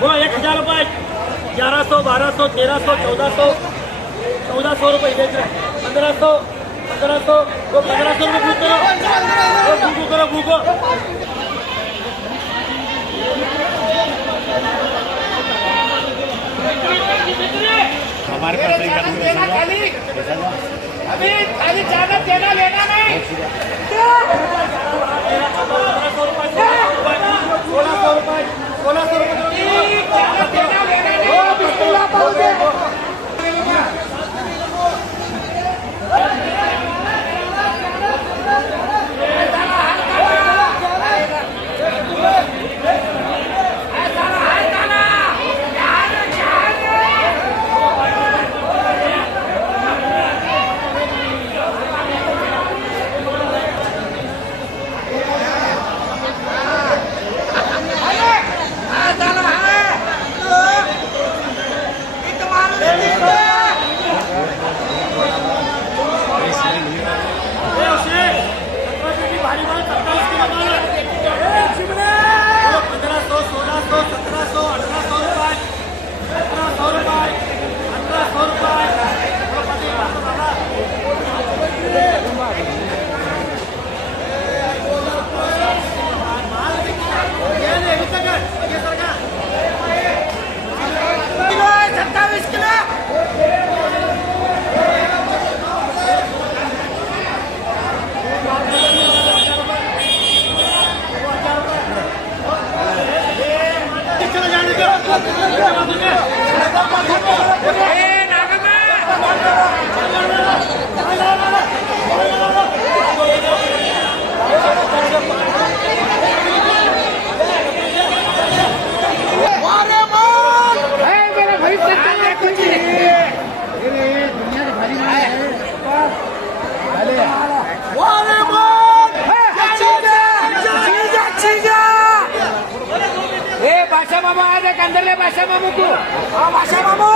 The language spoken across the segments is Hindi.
बोलो 1000 रुपये 1100 1200 1300 1400 1400 रुपये 1500 1500 1500 रुपये भूको करो भूको हमारे पास अभी खाली जाना देना लेना नहीं 1600 रुपये 1600 मामू आ जाए अंदर ले बादशाह मामू को बादशाह मामू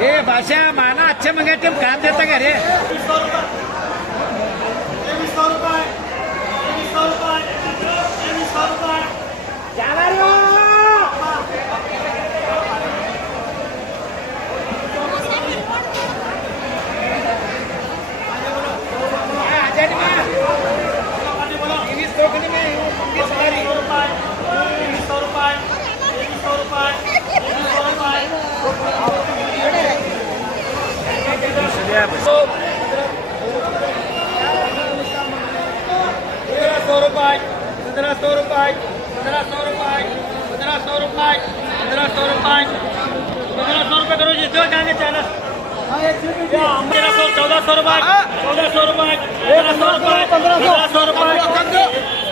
ए बादशाह माना अच्छे मंगे तुम काम देता क्या रे 100 रुपये जाना रे करो जी दो जाने चैनल 1400 रुपये 1400 रुपये 1500 रुपये 1500 रुपये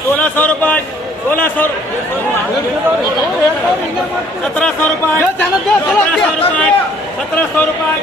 1600 रुपये 1600 1700 रुपये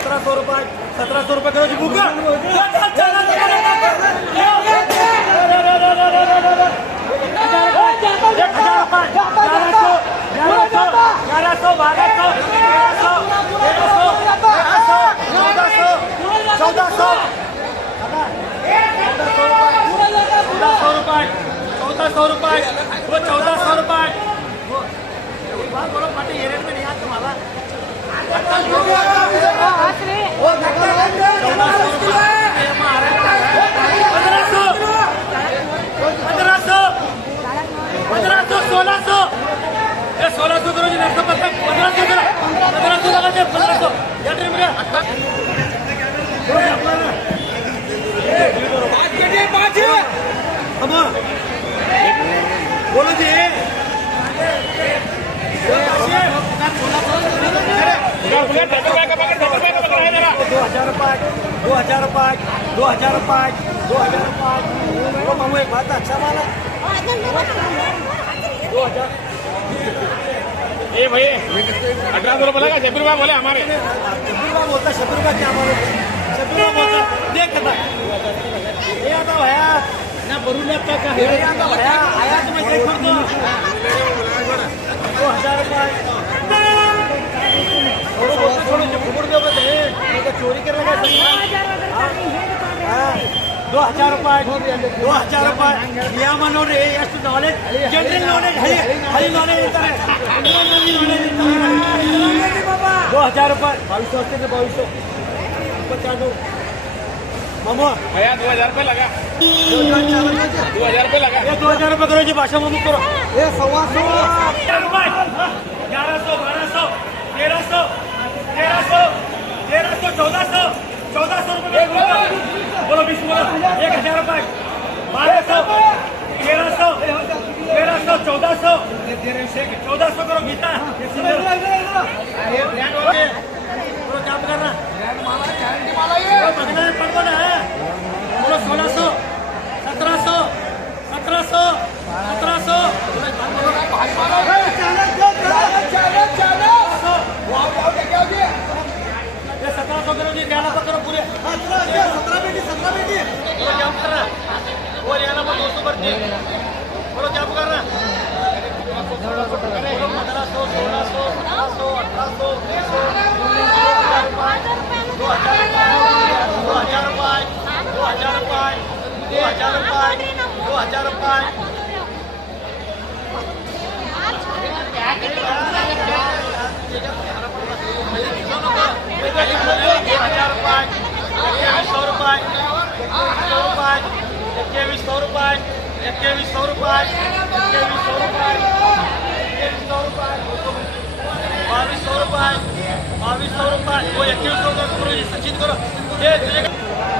1700 रुपये 1700 रुपये करो जी बुका 1400 रुपये वो 1400 रुपये बोलो पार्टी ये रेट में नहीं आता तुम्हारा 1600 करो जी 1500 करो 1500 लगा दे 1500 या ट्रिम रे 2005 2005 2005 2005 वो मामू एक बात अच्छा वाला 2000 ए भाई 1800 रुपये लगा शबीर भाई बोले हमारे शबीर का क्या बोले शबीर बोलता देख था ये आता भैया ना बरूला का है ये आता भैया आया तो मैं देख दो 2000 रुपये थोड़े जो फुकुड़ दे बते ये चोरी करने का 2000 रुपये या मनो रे ಎಷ್ಟು knowledge general knowledge high knowledge ಇರ್ತಾರೆ 2000 रुपये 2200 के 2200 मामू भैया 2000 रुपये लगा 2000 रुपये लगा ये 2000 रुपये करो जी भाषा मामू करो ये 125 1100 1200 1300 1400 रुपये बोलो 20 बोलो 1000 रुपये 1200 1300 1400 करो गीता बोलो क्या करना पड़ना है बोलो 1600 1700 ये 1700 करो जी 1100 करो पूरे 17 बेटी बोलो क्या कर रहा वो लेना 200 भरती बोलो क्या कर रहा 1500 1600 1700 1800 2000 रुपये वो 2100 करो सचिन करो ये 1600